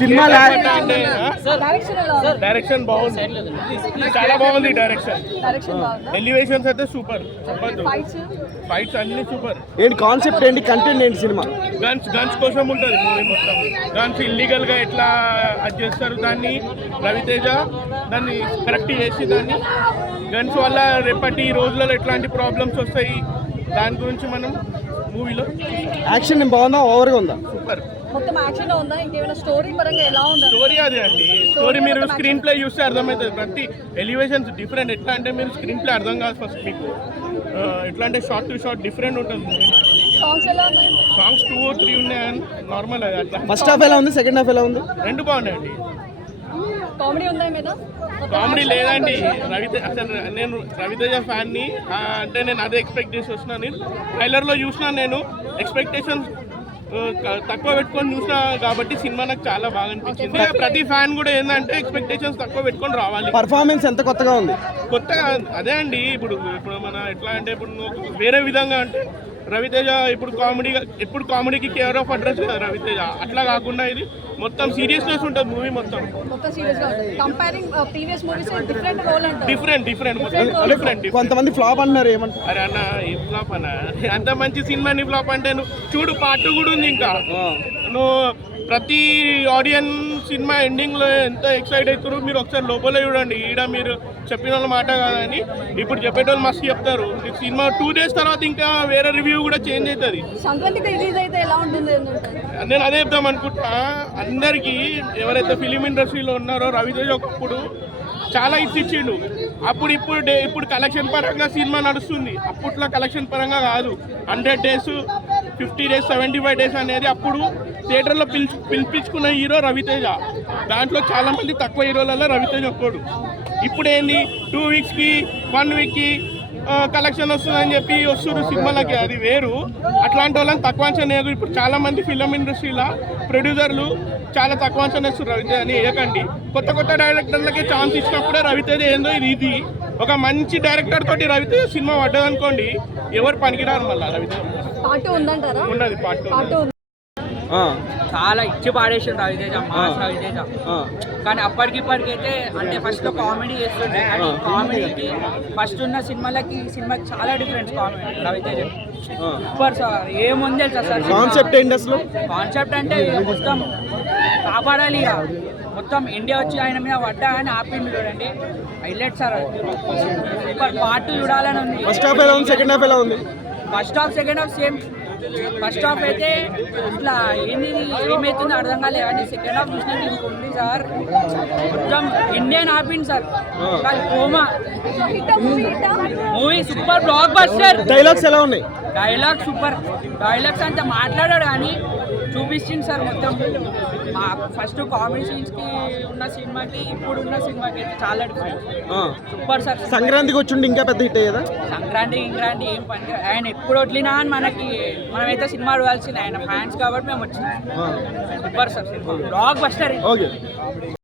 Cinema direction బాగుంది, చాలా బాగుంది డైరెక్షన్. ఎలివేషన్స్ అయితే సూపర్, ఫైట్స్ అన్ని సూపర్. ఏంటి కాన్సెప్ట్ ఏంటి, కంటెంట్ ఏంటి సినిమా? గన్స్ కోసం ఉంటుంది మూవీ మొత్తం. గన్స్ ఇల్లీగల్ గా ఎట్లా అది చేస్తారు దాన్ని రవితేజ దాన్ని కరెక్ట్ చేసి దాన్ని గన్స్ వల్ల రేపటి రోజులలో ఎట్లాంటి ప్రాబ్లమ్స్ వస్తాయి దాని గురించి మనం మూవీలో. యాక్షన్ బాగుందా, ఓవర్గా ఉందా? సూపర్. మొత్తం యాక్షన్ ఉందా, ఇంకేమైనా స్టోరీ పరంగా ఎలా ఉందా? స్టోరీ అదే అండి, స్టోరీ మీరు స్క్రీన్ ప్లే చూస్తే అర్థమవుతుంది. ప్రతి ఎలివేషన్స్ డిఫరెంట్. ఎట్లా అంటే మీరు స్క్రీన్ ప్లే అర్థం కాదు ఫస్ట్ మీకు. ఎట్లా అంటే షార్ట్ టు షార్ట్ డిఫరెంట్ ఉంటుంది. సాంగ్స్ ఎలా ఉన్నాయి? సాంగ్స్ 2 or 3 ఉన్నాయి నార్మల్. అట్లా ఫస్ట్ హాఫ్ ఎలా ఉంది, సెకండ్ హాఫ్ ఎలా ఉంది? రెండు బాగున్నాయండి. కామెడీ ఉందా మీద? కామెడీ లేదండి. అసలు నేను రవితేజ ఫ్యాన్ని, అంటే నేను అదే ఎక్స్పెక్ట్ చేసి వచ్చినాను. ట్రైలర్లో చూసినాను, నేను ఎక్స్పెక్టేషన్స్ తక్కువ పెట్టుకొని చూసినా కాబట్టి సినిమా నాకు చాలా బాగా అనిపించింది. ప్రతి ఫ్యాన్ కూడా ఏంటంటే ఎక్స్పెక్టేషన్స్ తక్కువ పెట్టుకొని రావాలి. పర్ఫార్మెన్స్ ఎంత కొత్తగా ఉంది? కొత్తగా అదే అండి. ఇప్పుడు మన ఎట్లా అంటే ఇప్పుడు వేరే విధంగా అంటే రవితేజ ఇప్పుడు కామెడీకి కేర్ ఆఫ్ అడ్రస్ కదా రవితేజ. అట్లా కాకుండా ఇది మొత్తం సీరియస్నెస్ ఉంటుంది మూవీ మొత్తం. డిఫరెంట్. కొంతమంది ఫ్లాప్ అంటున్నారు, ఏమంటారు? అరే అన్న ఏం ఫ్లాప్ అన్న, అంత మంచి సినిమాని ఫ్లాప్ అంటే నువ్వు చూడు. పార్ట్ 2 కూడా ఉంది. ఇంకా నువ్వు ప్రతి ఆడియన్స్ సినిమా ఎండింగ్లో ఎంత ఎక్సైట్ అవుతారు మీరు ఒకసారి లోపల చూడండి. ఈడ మీరు చెప్పిన వాళ్ళ మాట కాదని ఇప్పుడు చెప్పేటోళ్ళు మస్తు చెప్తారు. సినిమా 2 days తర్వాత ఇంకా వేరే రివ్యూ కూడా చేంజ్ అవుతుంది. నేను అదే చెప్దాం అనుకుంటా అందరికీ. ఎవరైతే ఫిలిం ఇండస్ట్రీలో ఉన్నారో రవితేజ ఒకప్పుడు చాలా హిట్స్ ఇచ్చిండు. ఇప్పుడు కలెక్షన్ పరంగా సినిమా నడుస్తుంది. అప్పట్లో కలెక్షన్ పరంగా కాదు. 100 days, 50 days, 75 days అనేది అప్పుడు థియేటర్లో పిలిపించుకున్న హీరో రవితేజ. దాంట్లో చాలామంది తక్కువ హీరోలలో రవితేజ ఒక్కడు. ఇప్పుడు ఏంది 2 weeksకి 1 weekకి కలెక్షన్ వస్తుందని చెప్పి వస్తున్నారు సినిమాలకి. అది వేరు. అట్లాంటి వాళ్ళని తక్కువ అంచనా. ఇప్పుడు చాలామంది ఫిలిం ఇండస్ట్రీలో ప్రొడ్యూసర్లు చాలా తక్కువ అంచనా వేస్తారు రవితేజ అని. వేయకండి. కొత్త డైరెక్టర్లకి ఛాన్స్ ఇచ్చినప్పుడే రవితేజ ఏందో ఇది ఒక మంచి డైరెక్టర్ తోటి రవితేజ సినిమా పడ్డదనుకోండి, ఎవరు పనికిరారు మళ్ళీ రవితేజ. ఉన్నది పార్ట్ 2. చాలా ఇచ్చి పాడేసాడు రవితేజ, మాస్ రవితేజ. కానీ అప్పటికిప్పటికైతే అంటే ఫస్ట్ కామెడీ చేస్తుండే, కానీ కామెడీకి ఫస్ట్ ఉన్న సినిమాలకి సినిమాకి చాలా difference comedy Raviteja. Super sir. ఏముంది తెలుసా సార్ కాన్సెప్ట్ ఏంటి అసలు? కాన్సెప్ట్ అంటే మొత్తం కాపాడాలి ఇక. మొత్తం ఇండియా వచ్చి ఆయన మీద పడ్డా అని ఆపిండు చూడండి. Highlight sir. సూపర్. పార్ట్ 2 చూడాలని ఉంది. ఫస్ట్ హాఫ్ ఎలా ఉంది, సెకండ్ హాఫ్ ఎలా ఉంది? First half second half same. First half అయితే ఇట్లా ఏమవుతుందో అర్థం కాలేదు, కానీ సెకండ్ హాఫ్ చూసినాక ఇంకొంది సార్. మొత్తం ఇండియన్ ఆపింది sir. Coma movie super block buster. Dialogues ఎలా ఉన్నాయి? Dialogue super. డైలాగ్స్ అంతా మాట్లాడాడు కానీ చూపిస్తుంది సార్ మొత్తం. ఫస్ట్ కామెడీ సీన్స్కి ఉన్న సినిమాకి ఇప్పుడు ఉన్న సినిమాకి అయితే చాలా డిఫరెంట్. Super sir. సంక్రాంతికి వచ్చిండి ఇంకా పెద్ద హిట్ అయ్యేదా? సంక్రాంతి ఏం పని. ఆయన ఎప్పుడు వడ్లినా అని మనమైతే సినిమా చూడాల్సింది. ఆయన ఫ్యాన్స్ కాబట్టి మేము వచ్చినాం. Super sir cinema. Block buster. Okay.